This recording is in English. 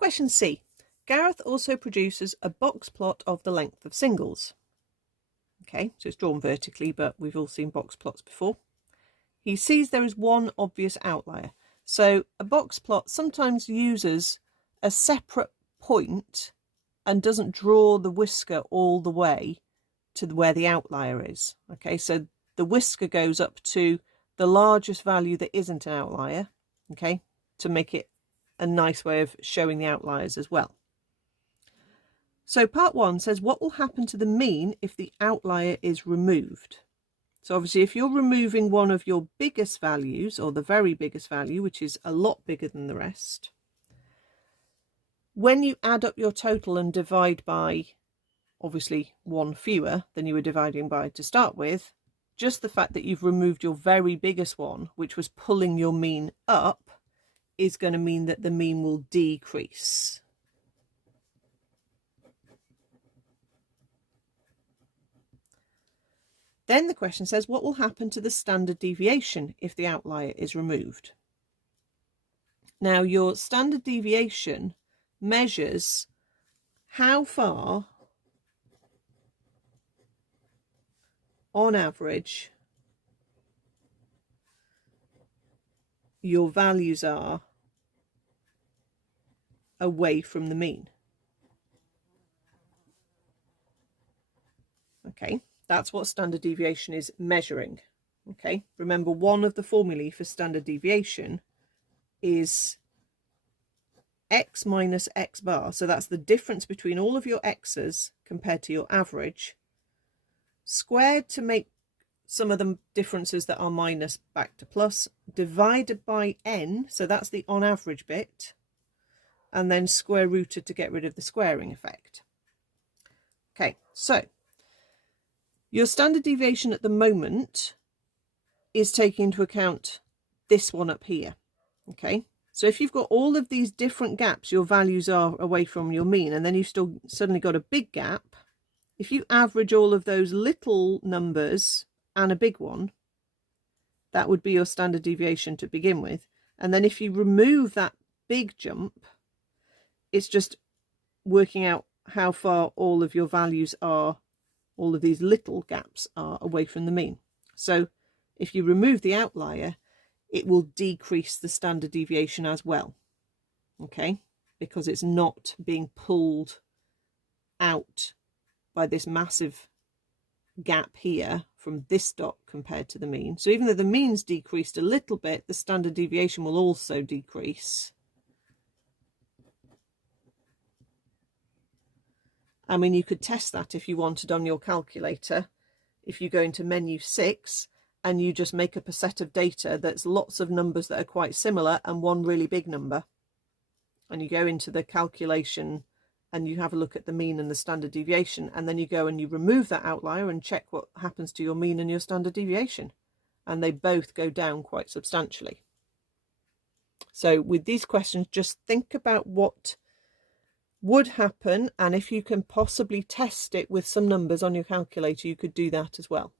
Question C. Gareth also produces a box plot of the length of singles. Okay, so it's drawn vertically, but we've all seen box plots before. He sees there is one obvious outlier. So a box plot sometimes uses a separate point and doesn't draw the whisker all the way to where the outlier is. Okay, so the whisker goes up to the largest value that isn't an outlier, okay, to make it a nice way of showing the outliers as well. So part 1 says, what will happen to the mean if the outlier is removed? So obviously if you're removing one of your biggest values, or the very biggest value, which is a lot bigger than the rest, when you add up your total and divide by obviously one fewer than you were dividing by to start with, just the fact that you've removed your very biggest one, which was pulling your mean up, is going to mean that the mean will decrease. Then the question says, what will happen to the standard deviation if the outlier is removed? Now, your standard deviation measures how far, on average, your values are away from the mean. Okay. That's what standard deviation is measuring. Okay, remember one of the formulae for standard deviation is x minus x bar. So that's the difference between all of your x's compared to your average, squared to make some of the differences that are minus back to plus, divided by n, so that's the on average bit, and then square rooted to get rid of the squaring effect. Okay, so your standard deviation at the moment is taking into account this one up here. Okay, so if you've got all of these different gaps, your values are away from your mean, and then you've still suddenly got a big gap. If you average all of those little numbers and a big one, that would be your standard deviation to begin with. And then if you remove that big jump, it's just working out how far all of your values are, all of these little gaps are away from the mean. So if you remove the outlier, it will decrease the standard deviation as well. Okay, because it's not being pulled out by this massive gap here from this dot compared to the mean. So even though the mean's decreased a little bit, the standard deviation will also decrease. I mean, you could test that if you wanted on your calculator. If you go into menu 6 and you just make up a set of data that's lots of numbers that are quite similar and one really big number, and you go into the calculation and you have a look at the mean and the standard deviation, and then you go and you remove that outlier and check what happens to your mean and your standard deviation, and they both go down quite substantially. So with these questions, just think about what would happen, and if you can possibly test it with some numbers on your calculator, you could do that as well.